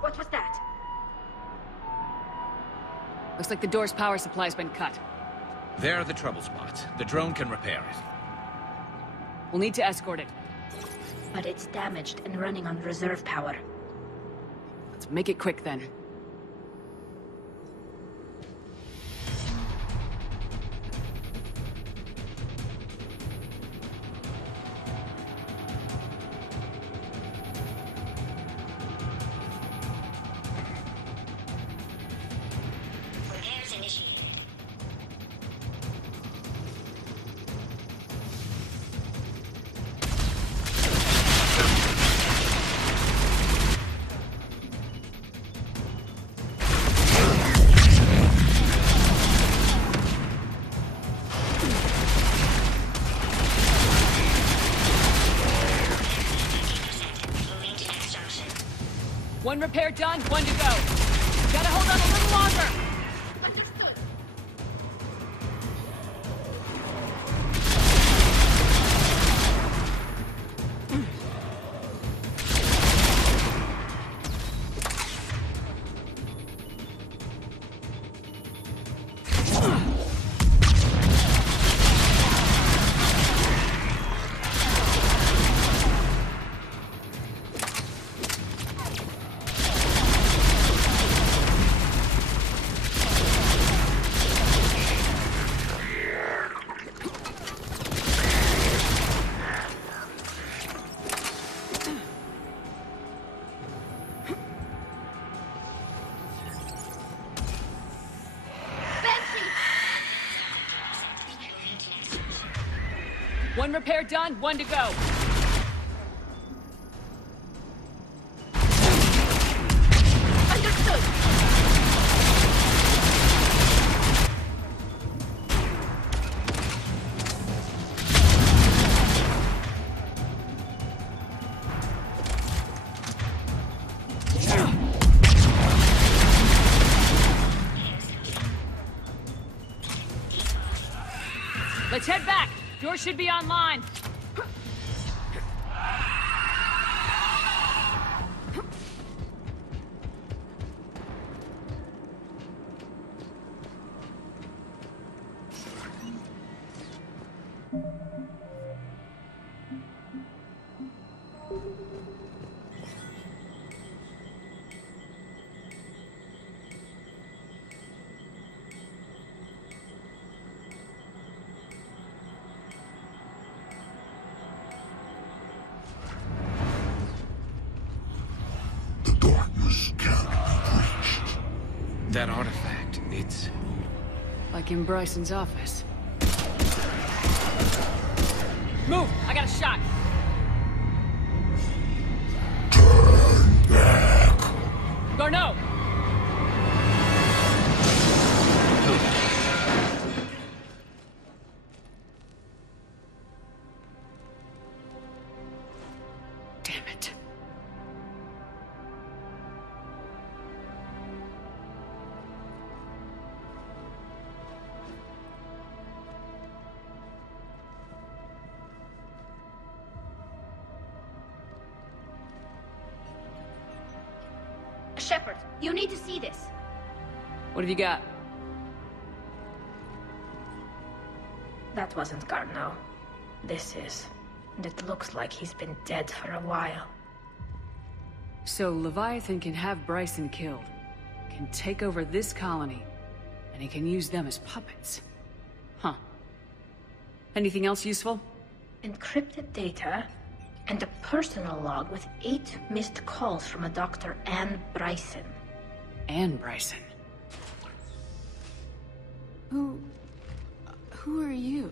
What was that? Looks like the door's power supply's been cut. There are the trouble spots. The drone can repair it. We'll need to escort it. But it's damaged and running on reserve power. Let's make it quick then. One repair done, one to go. Gotta hold on a little longer. One repair done, one to go. Understood. Let's head back. Door should be online. That artifact, it's... Like in Bryson's office. Move! I got a shot! Turn back! Garneau! Damn it. Shepard, you need to see this. What have you got? That wasn't Garneau. This is. And it looks like he's been dead for a while. So Leviathan can have Bryson killed, can take over this colony, and he can use them as puppets. Huh. Anything else useful? Encrypted data and a personal log with 8 missed calls from a Dr. Anne Bryson. Anne Bryson. Who are you?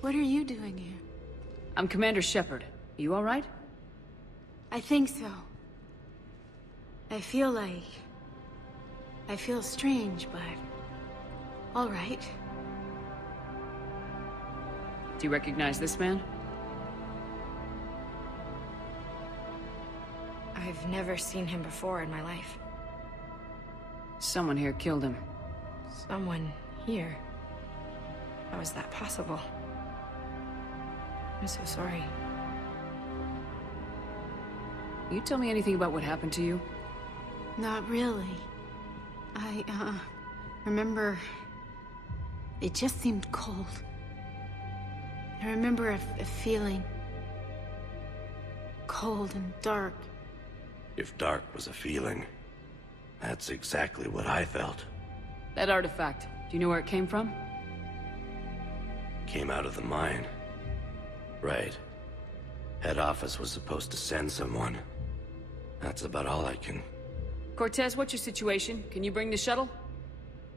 What are you doing here? I'm Commander Shepard. You all right? I think so. I feel strange, but... all right. Do you recognize this man? I've never seen him before in my life. Someone here killed him. Someone here? How is that possible? I'm so sorry. You tell me anything about what happened to you? Not really. I, remember... It just seemed cold. I remember a feeling... cold and dark. If dark was a feeling, that's exactly what I felt. That artifact, do you know where it came from? Came out of the mine. Right. Head office was supposed to send someone. That's about all I can... Cortez, what's your situation? Can you bring the shuttle?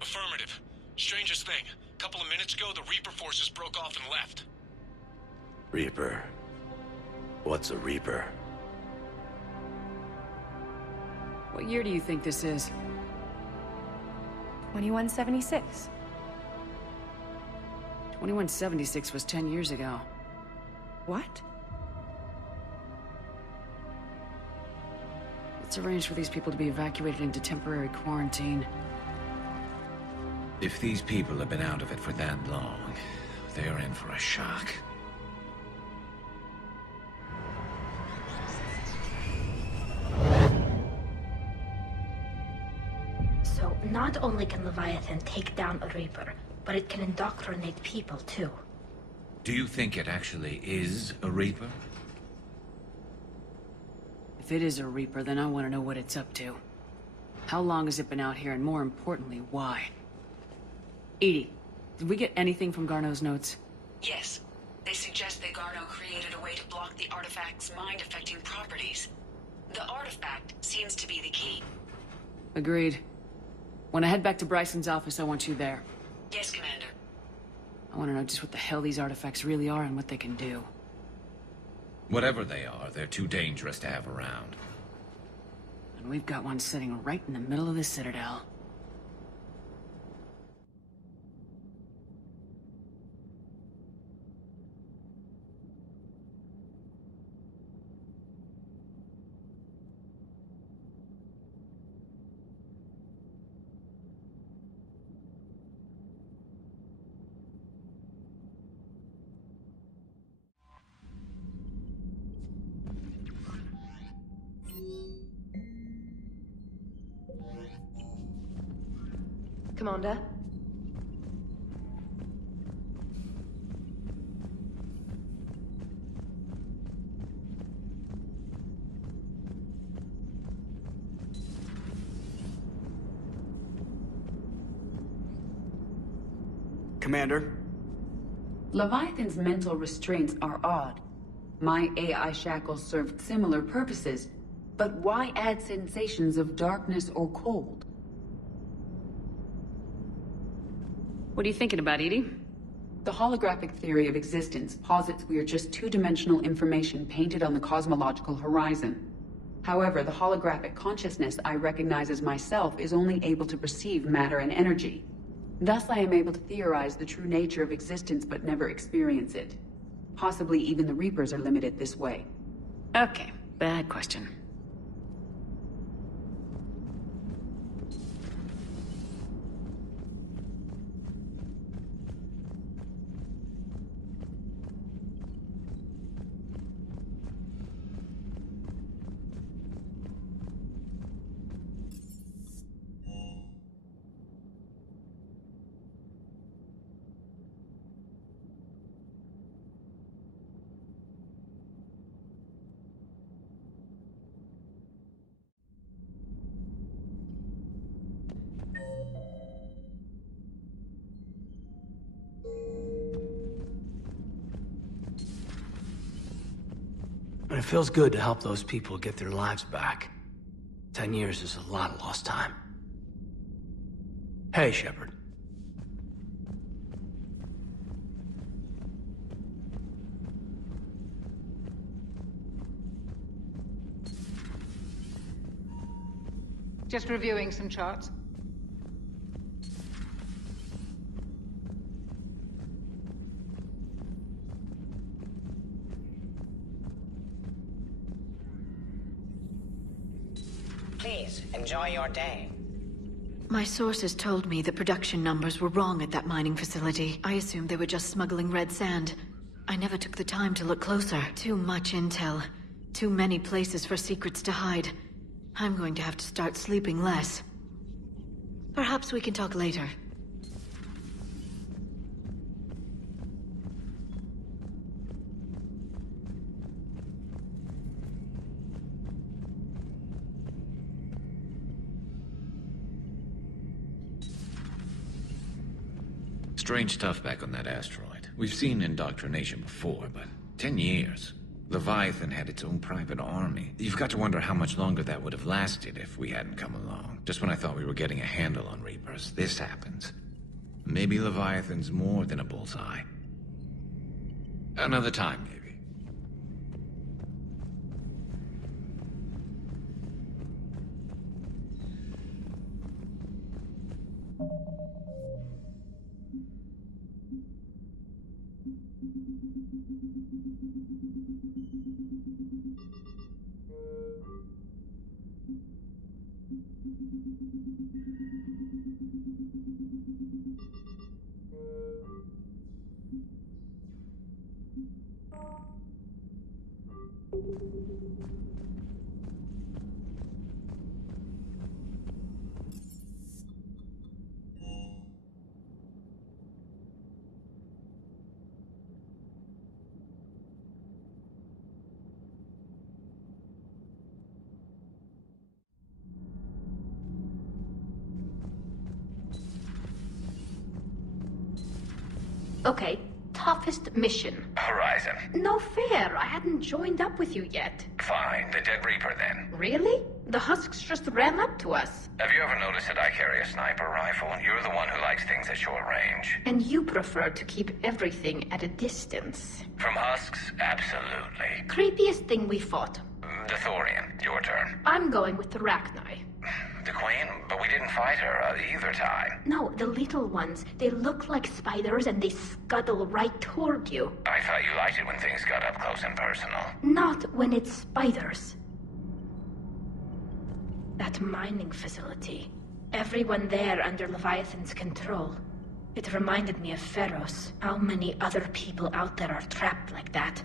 Affirmative. Strangest thing. Couple of minutes ago, the Reaper forces broke off and left. Reaper. What's a Reaper? What year do you think this is? 2176. 2176 was 10 years ago. What? Let's arrange for these people to be evacuated into temporary quarantine. If these people have been out of it for that long, they're in for a shock. So, not only can Leviathan take down a Reaper, but it can indoctrinate people, too. Do you think it actually is a Reaper? If it is a Reaper, then I want to know what it's up to. How long has it been out here, and more importantly, why? Edie, did we get anything from Garneau's notes? Yes. They suggest that Garneau created a way to block the artifact's mind-affecting properties. The artifact seems to be the key. Agreed. When I head back to Bryson's office, I want you there. Yes, Commander. I want to know just what the hell these artifacts really are and what they can do. Whatever they are, they're too dangerous to have around. And we've got one sitting right in the middle of the Citadel. Commander? Commander? Leviathan's mental restraints are odd. My AI shackles served similar purposes, but why add sensations of darkness or cold? What are you thinking about, Edie? The holographic theory of existence posits we are just two-dimensional information painted on the cosmological horizon. However, the holographic consciousness I recognize as myself is only able to perceive matter and energy. Thus, I am able to theorize the true nature of existence but never experience it. Possibly even the Reapers are limited this way. Okay, bad question. It feels good to help those people get their lives back. 10 years is a lot of lost time. Hey, Shepard. Just reviewing some charts. Please, enjoy your day. My sources told me the production numbers were wrong at that mining facility. I assumed they were just smuggling red sand. I never took the time to look closer. Too much intel. Too many places for secrets to hide. I'm going to have to start sleeping less. Perhaps we can talk later. Strange stuff back on that asteroid. We've seen indoctrination before, but 10 years. Leviathan had its own private army. You've got to wonder how much longer that would have lasted if we hadn't come along. Just when I thought we were getting a handle on Reapers, this happens. Maybe Leviathan's more than a bullseye. Another time, maybe. Okay, toughest mission. Horizon. No fair, I hadn't joined up with you yet. Fine, the Dead Reaper then. Really? The husks just ran up to us. Have you ever noticed that I carry a sniper rifle? You're the one who likes things at short range. And you prefer to keep everything at a distance. From husks? Absolutely. Creepiest thing we fought. The Thorian, your turn. I'm going with the Rachni. The Queen? But we didn't fight her either time. No, the little ones. They look like spiders and they scuttle right toward you. I thought you liked it when things got up close and personal. Not when it's spiders. That mining facility. Everyone there under Leviathan's control. It reminded me of Pharaohs. How many other people out there are trapped like that?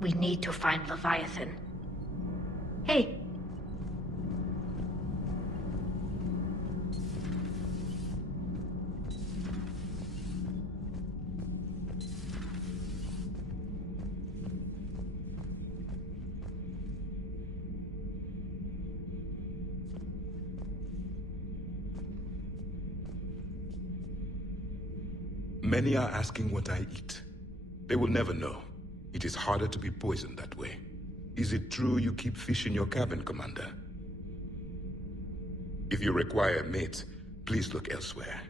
We need to find Leviathan. Hey. Many are asking what I eat. They will never know. It is harder to be poisoned that way. Is it true you keep fish in your cabin, Commander? If you require a mate, please look elsewhere.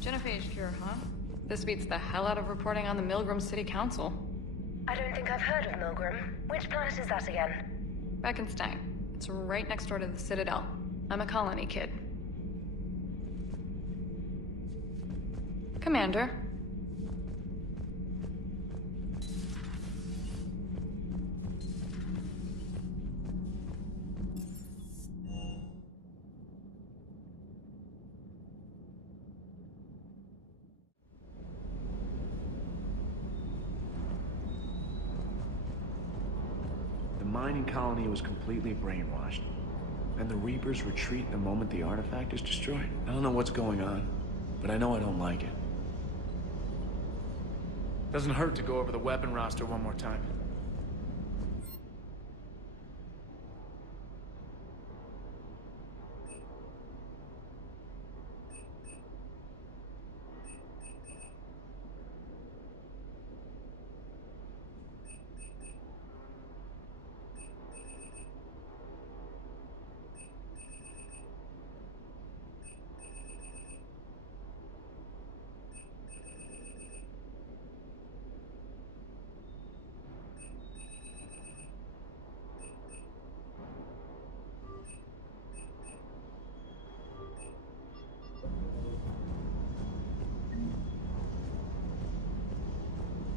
Genophage cure, huh? This beats the hell out of reporting on the Milgram City Council. I don't think I've heard of Milgram. Which planet is that again? Beckenstein. It's right next door to the Citadel. I'm a colony kid. Commander. The mining colony was completely brainwashed. And the Reapers retreat the moment the artifact is destroyed. I don't know what's going on, but I know I don't like it. Doesn't hurt to go over the weapon roster one more time.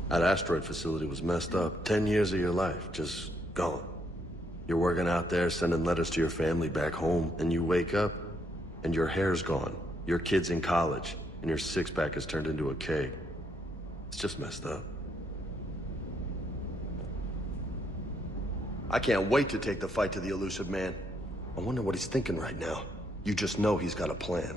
That asteroid facility was messed up. 10 years of your life, just gone. You're working out there, sending letters to your family back home, and you wake up, and your hair's gone. Your kid's in college, and your six-pack has turned into a keg. It's just messed up. I can't wait to take the fight to the elusive man. I wonder what he's thinking right now. You just know he's got a plan.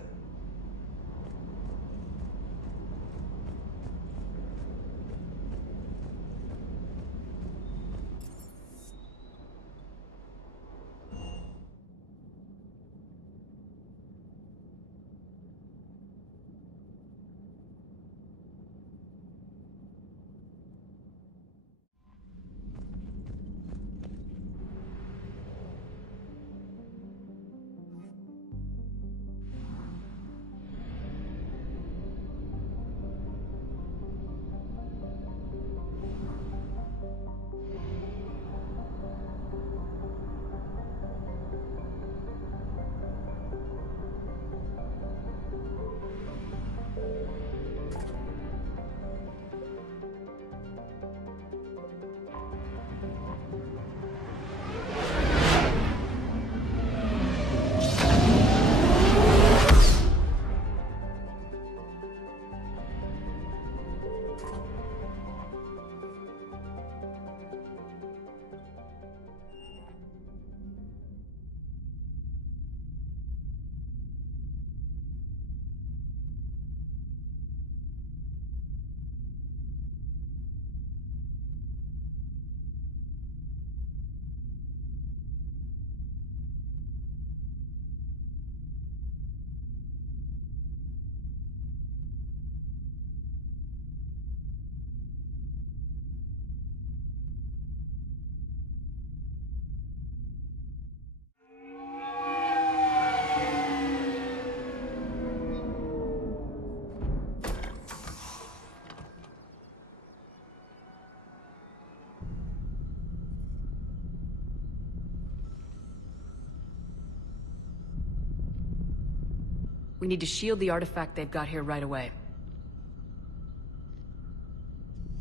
We need to shield the artifact they've got here right away.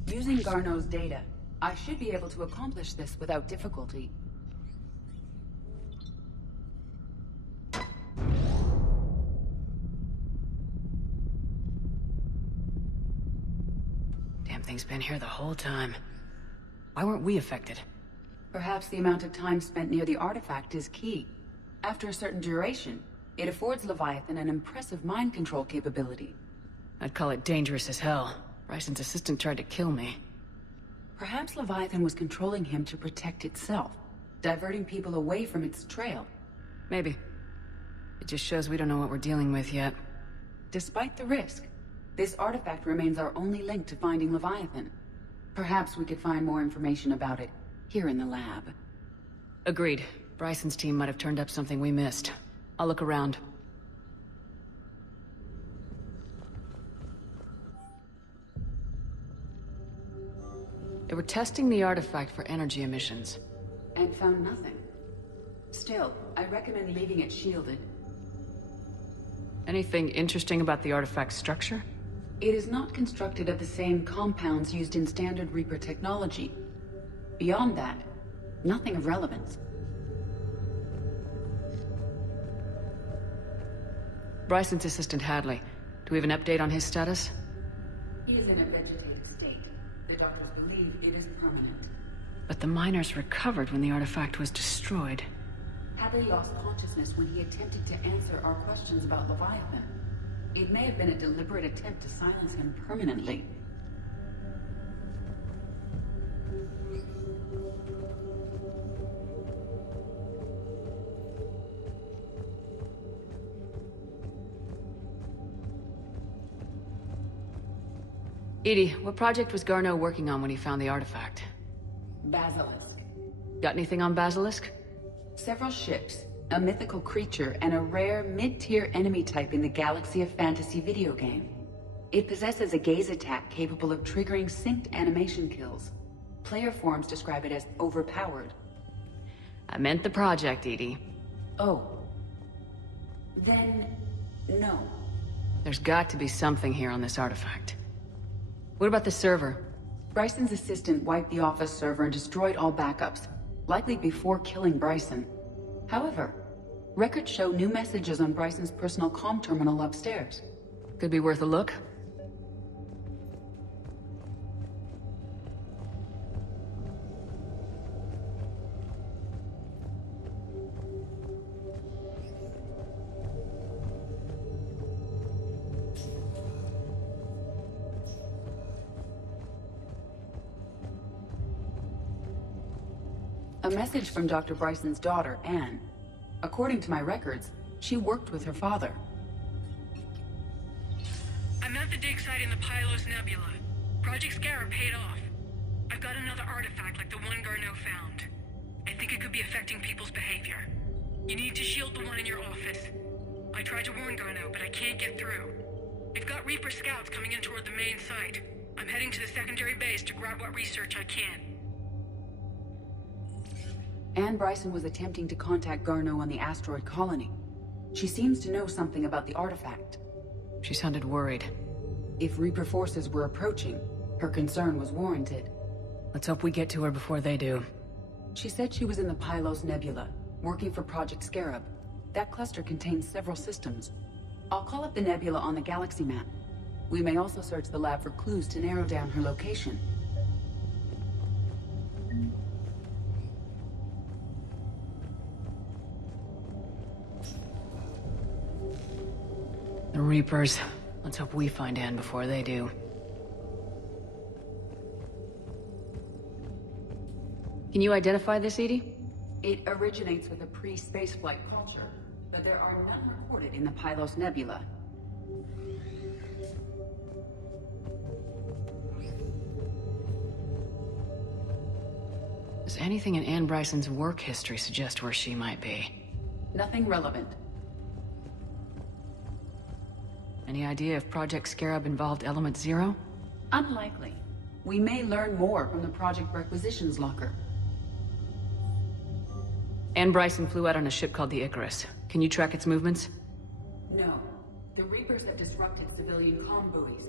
Using Garneau's data, I should be able to accomplish this without difficulty. Damn thing's been here the whole time. Why weren't we affected? Perhaps the amount of time spent near the artifact is key. After a certain duration, it affords Leviathan an impressive mind control capability. I'd call it dangerous as hell. Bryson's assistant tried to kill me. Perhaps Leviathan was controlling him to protect itself, diverting people away from its trail. Maybe. It just shows we don't know what we're dealing with yet. Despite the risk, this artifact remains our only link to finding Leviathan. Perhaps we could find more information about it here in the lab. Agreed. Bryson's team might have turned up something we missed. I'll look around. They were testing the artifact for energy emissions. And found nothing. Still, I recommend leaving it shielded. Anything interesting about the artifact's structure? It is not constructed of the same compounds used in standard Reaper technology. Beyond that, nothing of relevance. Bryson's assistant Hadley. Do we have an update on his status? He is in a vegetative state. The doctors believe it is permanent. But the miners recovered when the artifact was destroyed. Hadley lost consciousness when he attempted to answer our questions about Leviathan. It may have been a deliberate attempt to silence him permanently. Edie, what project was Garneau working on when he found the artifact? Basilisk. Got anything on Basilisk? Several ships, a mythical creature, and a rare mid-tier enemy type in the Galaxy of Fantasy video game. It possesses a gaze attack capable of triggering synced animation kills. Player forums describe it as overpowered. I meant the project, Edie. Oh. Then, no. There's got to be something here on this artifact. What about the server? Bryson's assistant wiped the office server and destroyed all backups. likely before killing Bryson. However, records show new messages on Bryson's personal comm terminal upstairs. Could be worth a look. A message from Dr. Bryson's daughter, Anne. According to my records, she worked with her father. I'm at the dig site in the Pylos Nebula. Project Scarab paid off. I've got another artifact like the one Garneau found. I think it could be affecting people's behavior. You need to shield the one in your office. I tried to warn Garneau, but I can't get through. They've got Reaper scouts coming in toward the main site. I'm heading to the secondary base to grab what research I can. Anne Bryson was attempting to contact Garneau on the asteroid colony. She seems to know something about the artifact. She sounded worried. If Reaper forces were approaching, her concern was warranted. Let's hope we get to her before they do. She said she was in the Pylos Nebula, working for Project Scarab. That cluster contains several systems. I'll call up the nebula on the galaxy map. We may also search the lab for clues to narrow down her location. The Reapers. Let's hope we find Anne before they do. Can you identify this, Edie? It originates with a pre-spaceflight culture, but there are none reported in the Pylos Nebula. Does anything in Anne Bryson's work history suggest where she might be? Nothing relevant. Any idea if Project Scarab involved Element Zero? Unlikely. We may learn more from the Project Requisitions Locker. Anne Bryson flew out on a ship called the Icarus. Can you track its movements? No. The Reapers have disrupted civilian comm buoys.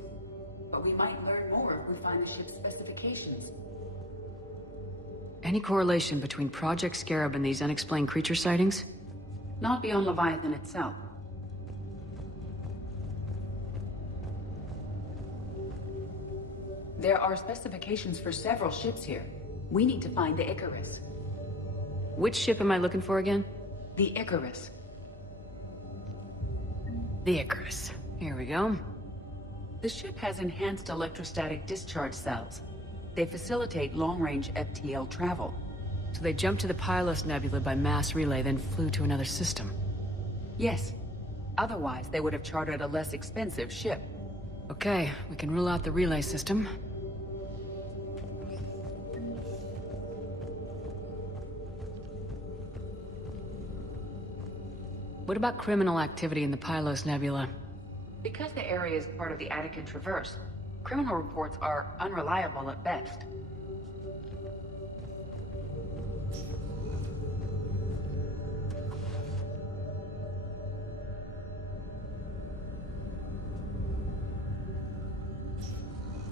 But we might learn more if we find the ship's specifications. Any correlation between Project Scarab and these unexplained creature sightings? Not beyond Leviathan itself. There are specifications for several ships here. We need to find the Icarus. Which ship am I looking for again? The Icarus. The Icarus. Here we go. The ship has enhanced electrostatic discharge cells. They facilitate long-range FTL travel. So they jumped to the Pylos Nebula by mass relay, then flew to another system? Yes. Otherwise, they would have chartered a less expensive ship. Okay, we can rule out the relay system. What about criminal activity in the Pylos Nebula? Because the area is part of the Attican Traverse, criminal reports are unreliable at best.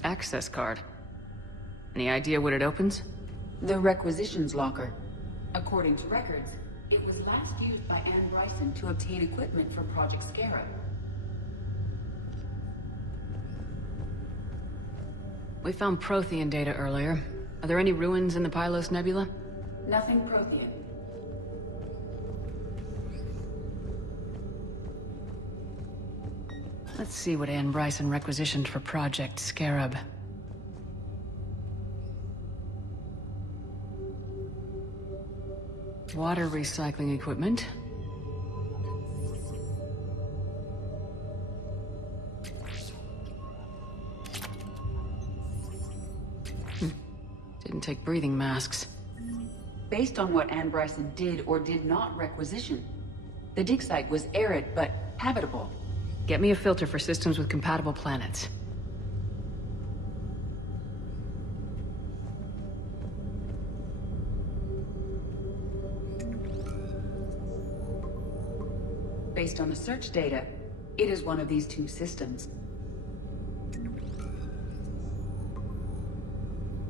Access card. Any idea what it opens? The Requisitions Locker. According to records, it was last used by Anne Bryson to obtain equipment for Project Scarab. We found Prothean data earlier. Are there any ruins in the Pylos Nebula? Nothing Prothean. Let's see what Anne Bryson requisitioned for Project Scarab. Water recycling equipment. Didn't take breathing masks. Based on what Anne Bryson did or did not requisition, the dig site was arid but habitable. Get me a filter for systems with compatible planets. Based on the search data, it is one of these two systems.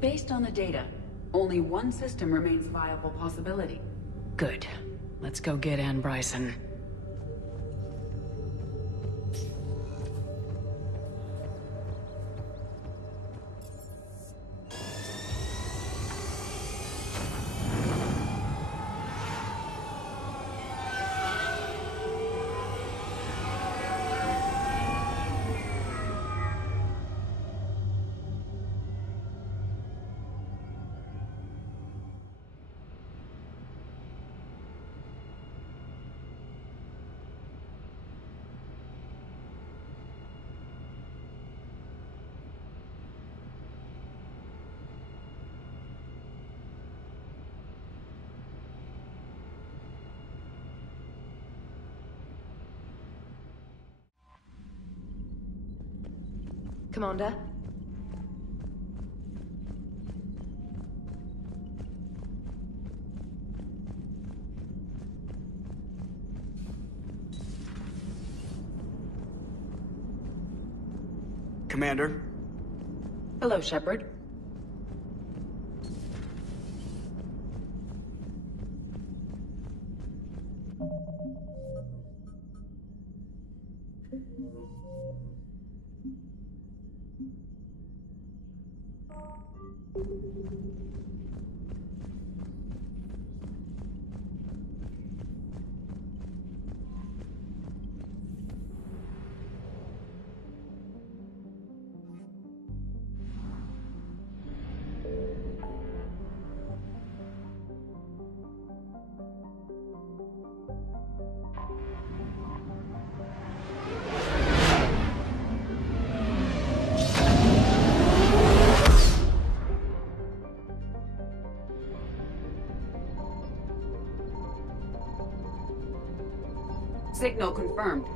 Based on the data, Only one system remains a viable possibility. Good. Let's go get Anne Bryson. Commander? Commander? Hello, Shepard. Signal confirmed.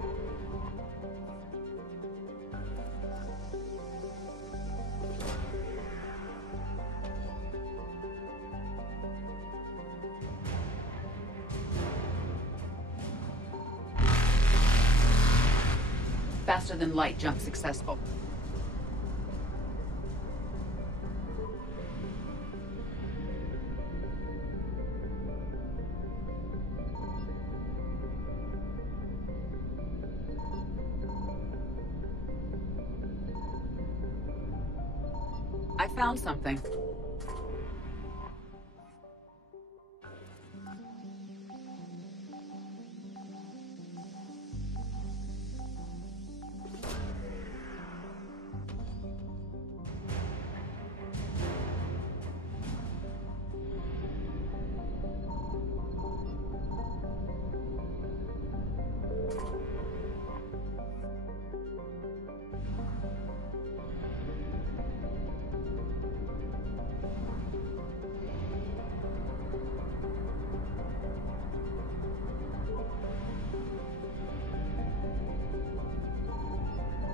Faster than light jump successful. I found something.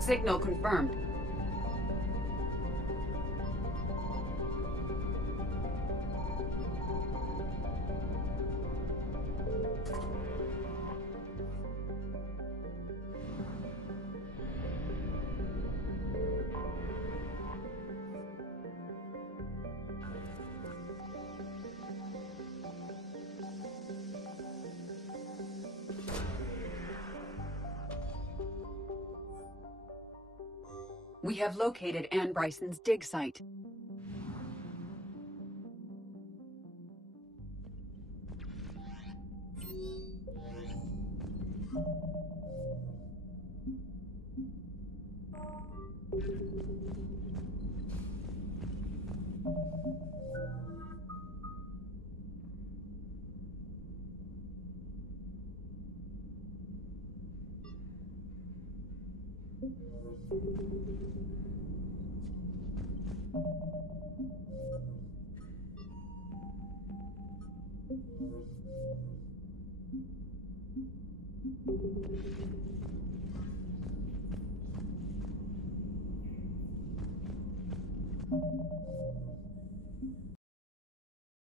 Signal confirmed. We have located Anne Bryson's dig site.